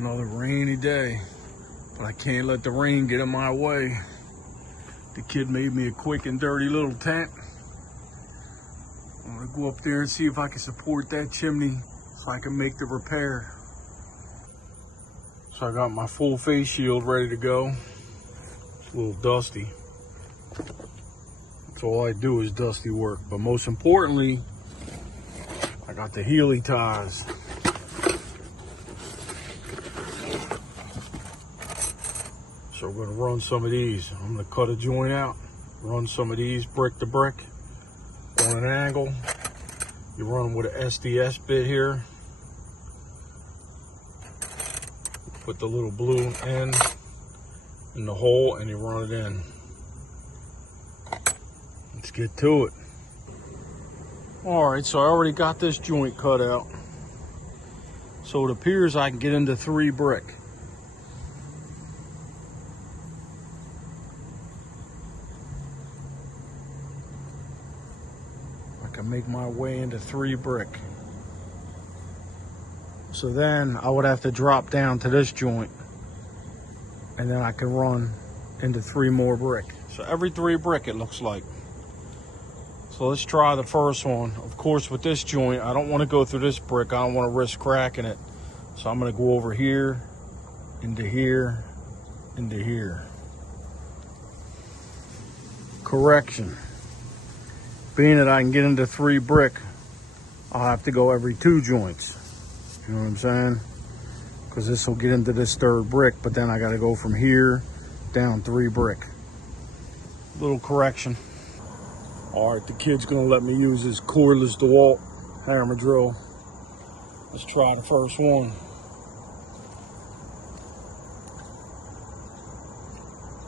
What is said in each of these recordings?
Another rainy day, but I can't let the rain get in my way. The kid made me a quick and dirty little tent. I'm gonna go up there and see if I can support that chimney so I can make the repair. So I got my full face shield ready to go. It's a little dusty. That's all I do is dusty work. But most importantly, I got the Heli ties. So we're gonna run some of these. I'm gonna cut a joint out, run some of these brick to brick on an angle. You run them with an SDS bit here. Put the little blue end in the hole and you run it in. Let's get to it. All right, so I already got this joint cut out. So it appears I can get into 3 brick. I can make my way into 3 brick. So then I would have to drop down to this joint and then I can run into 3 more brick. So every 3 brick it looks like. So let's try the first one. Of course with this joint, I don't want to go through this brick. I don't want to risk cracking it. So I'm going to go over here, into here, into here. Correction. Being that I can get into 3 brick, I'll have to go every 2 joints. You know what I'm saying? Because this will get into this 3rd brick, but then I got to go from here down 3 brick. Little correction. All right, the kid's gonna let me use his cordless DeWalt hammer drill. Let's try the first one.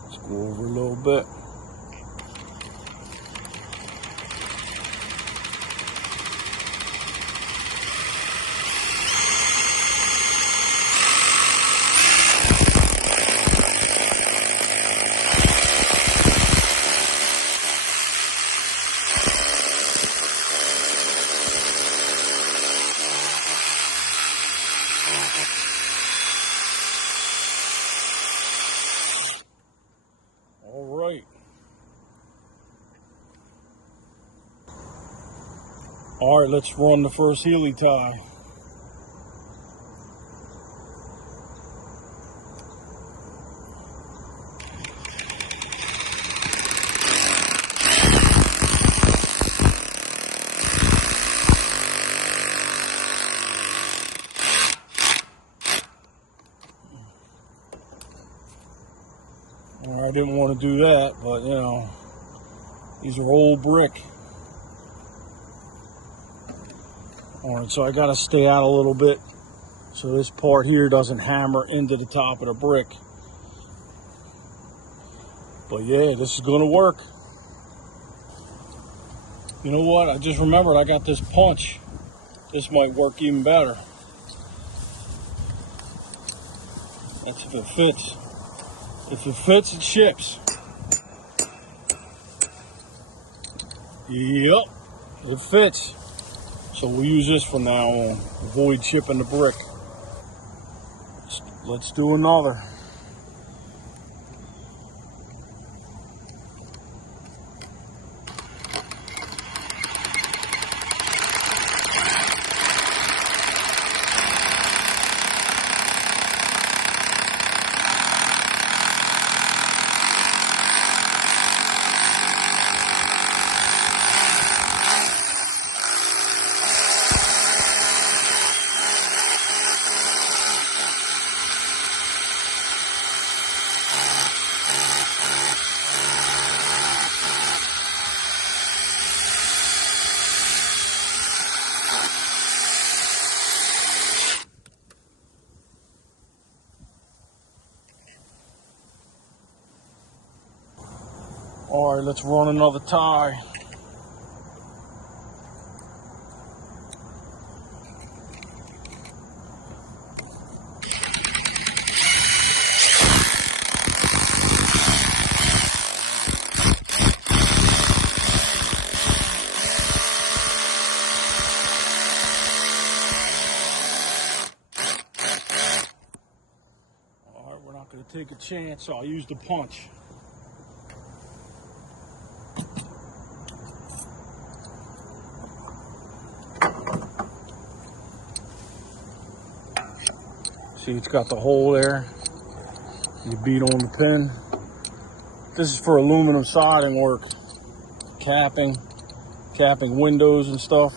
Let's go over a little bit. All right. All right, let's run the first Heli tie. I didn't want to do that, but you know, these are old brick. All right, so I got to stay out a little bit so this part here doesn't hammer into the top of the brick. But yeah, this is gonna work. You know what? I just remembered I got this punch. This might work even better. That's if it fits. If it fits, it ships. Yep, it fits. So we'll use this from now on. Avoid chipping the brick. Let's do another. All right, let's run another tie. Gonna take a chance, so I'll use the punch. See, it's got the hole there. You beat on the pin. This is for aluminum siding work. Capping windows and stuff.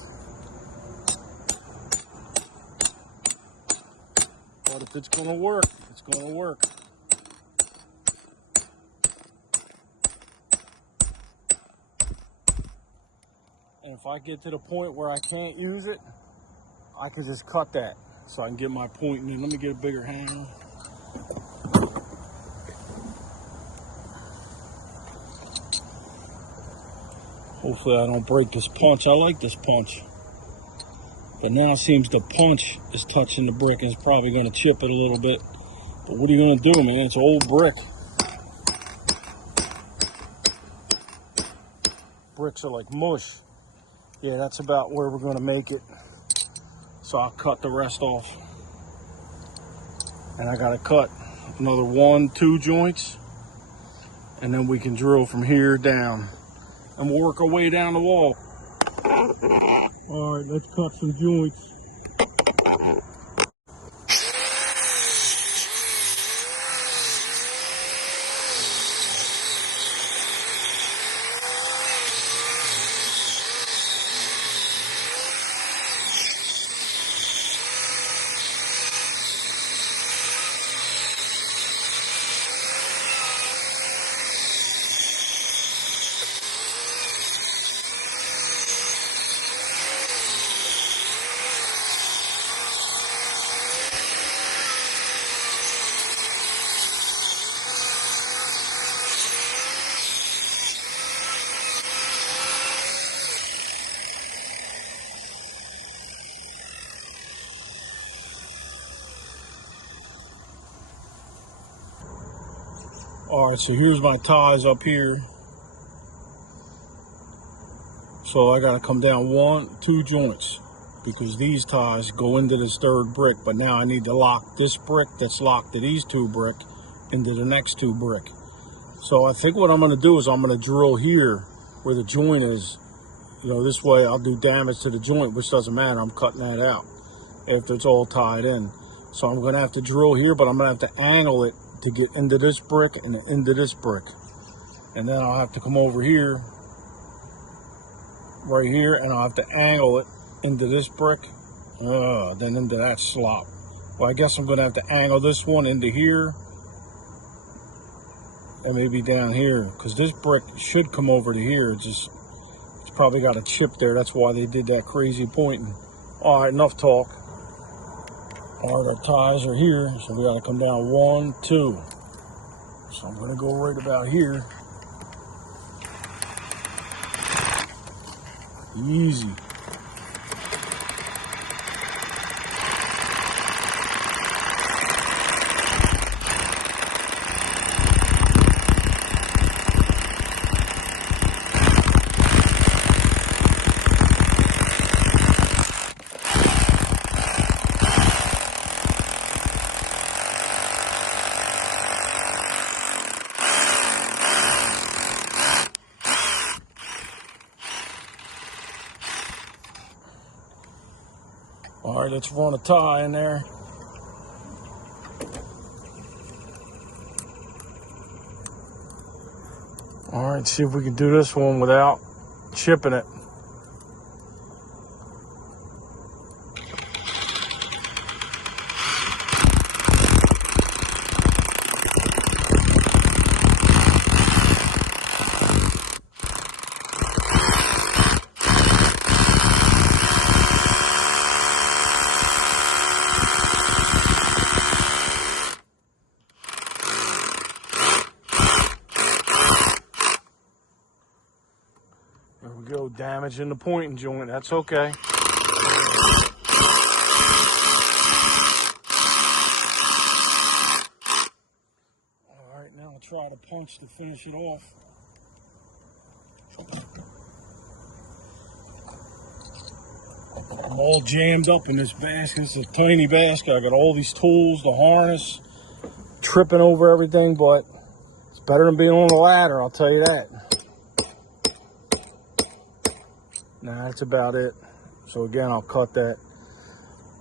But if it's gonna work, it's gonna work. And if I get to the point where I can't use it, I can just cut that so I can get my point in. Let me get a bigger hanger. Hopefully I don't break this punch. I like this punch. But now it seems the punch is touching the brick and it's probably going to chip it a little bit. But what are you going to do, man? It's old brick. Bricks are like mush. Yeah, that's about where we're going to make it. So I'll cut the rest off. And I got to cut another 1, 2 joints. And then we can drill from here down. And we'll work our way down the wall. All right, let's cut some joints. All right, so here's my ties up here. So I gotta come down 1, 2 joints because these ties go into this third brick, but now I need to lock this brick that's locked to these 2 brick into the next 2 brick. So I think what I'm gonna do is I'm gonna drill here where the joint is. You know, this way I'll do damage to the joint, which doesn't matter. I'm cutting that out after it's all tied in. So I'm gonna have to drill here, but I'm gonna have to angle it to get into this brick and into this brick. And then I'll have to come over here, right here, and I'll have to angle it into this brick, then into that slot. Well, I guess I'm gonna have to angle this one into here, and maybe down here, because this brick should come over to here. It's probably got a chip there. That's why they did that crazy pointing. All right, enough talk. All right, our ties are here, so we gotta come down 1, 2. So I'm gonna go right about here. Easy. All right, let's run a tie in there. All right, see if we can do this one without chipping it. There we go, damage in the pointing joint, that's okay. All right, now I'll try to punch to finish it off. I'm all jammed up in this basket. It's a tiny basket. I got all these tools, the harness, tripping over everything, but it's better than being on the ladder, I'll tell you that. Nah, that's about it. So again, I'll cut that.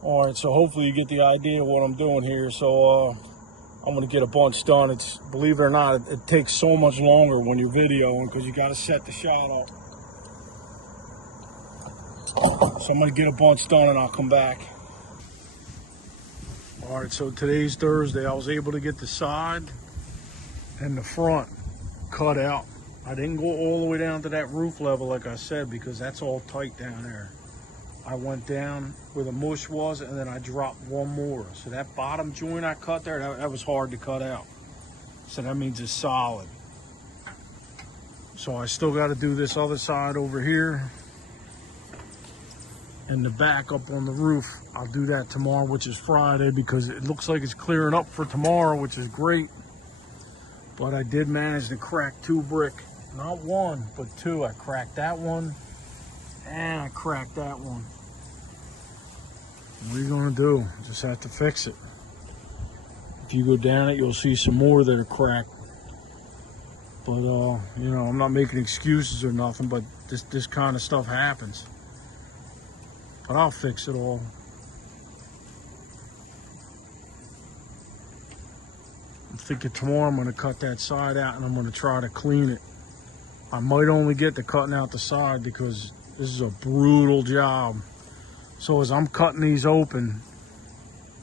All right, so hopefully you get the idea of what I'm doing here. So I'm gonna get a bunch done. It's, believe it or not, it takes so much longer when you're videoing because you gotta set the shot up. So I'm gonna get a bunch done and I'll come back. All right, so today's Thursday. I was able to get the side and the front cut out. I didn't go all the way down to that roof level like I said because that's all tight down there. I went down where the mush was and then I dropped one more. So that bottom joint I cut there, that was hard to cut out. So that means it's solid. So I still got to do this other side over here. And the back up on the roof, I'll do that tomorrow, which is Friday, because it looks like it's clearing up for tomorrow, which is great. But I did manage to crack 2 brick. Not 1, but 2. I cracked that one and I cracked that one. What are you gonna do? Just have to fix it. If you go down it, you'll see some more that are cracked. But you know, I'm not making excuses or nothing, but this kind of stuff happens. But I'll fix it all. I'm thinking tomorrow I'm gonna cut that side out and I'm gonna try to clean it. I might only get to cutting out the side because this is a brutal job. So as I'm cutting these open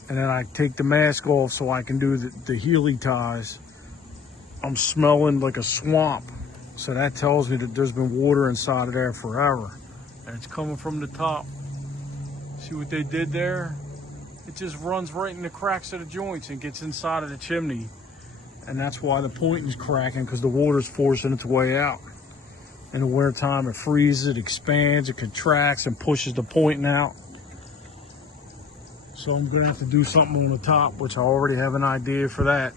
and then I take the mask off so I can do the Heli ties, I'm smelling like a swamp. So that tells me that there's been water inside of there forever. And it's coming from the top. See what they did there? It just runs right in the cracks of the joints and gets inside of the chimney. And that's why the pointing's cracking, because the water's forcing its way out. In the wintertime, it freezes, it expands, it contracts, and pushes the pointing out. So I'm gonna have to do something on the top, which I already have an idea for that.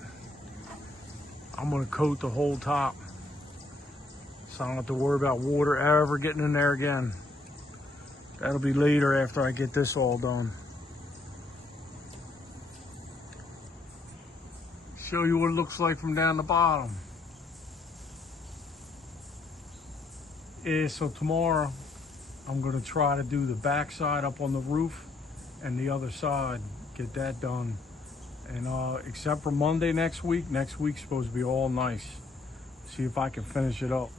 I'm gonna coat the whole top, so I don't have to worry about water ever getting in there again. That'll be later after I get this all done. Show you what it looks like from down the bottom. Yeah, so tomorrow I'm gonna try to do the back side up on the roof and the other side, get that done. And except for Monday next week's supposed to be all nice. See if I can finish it up.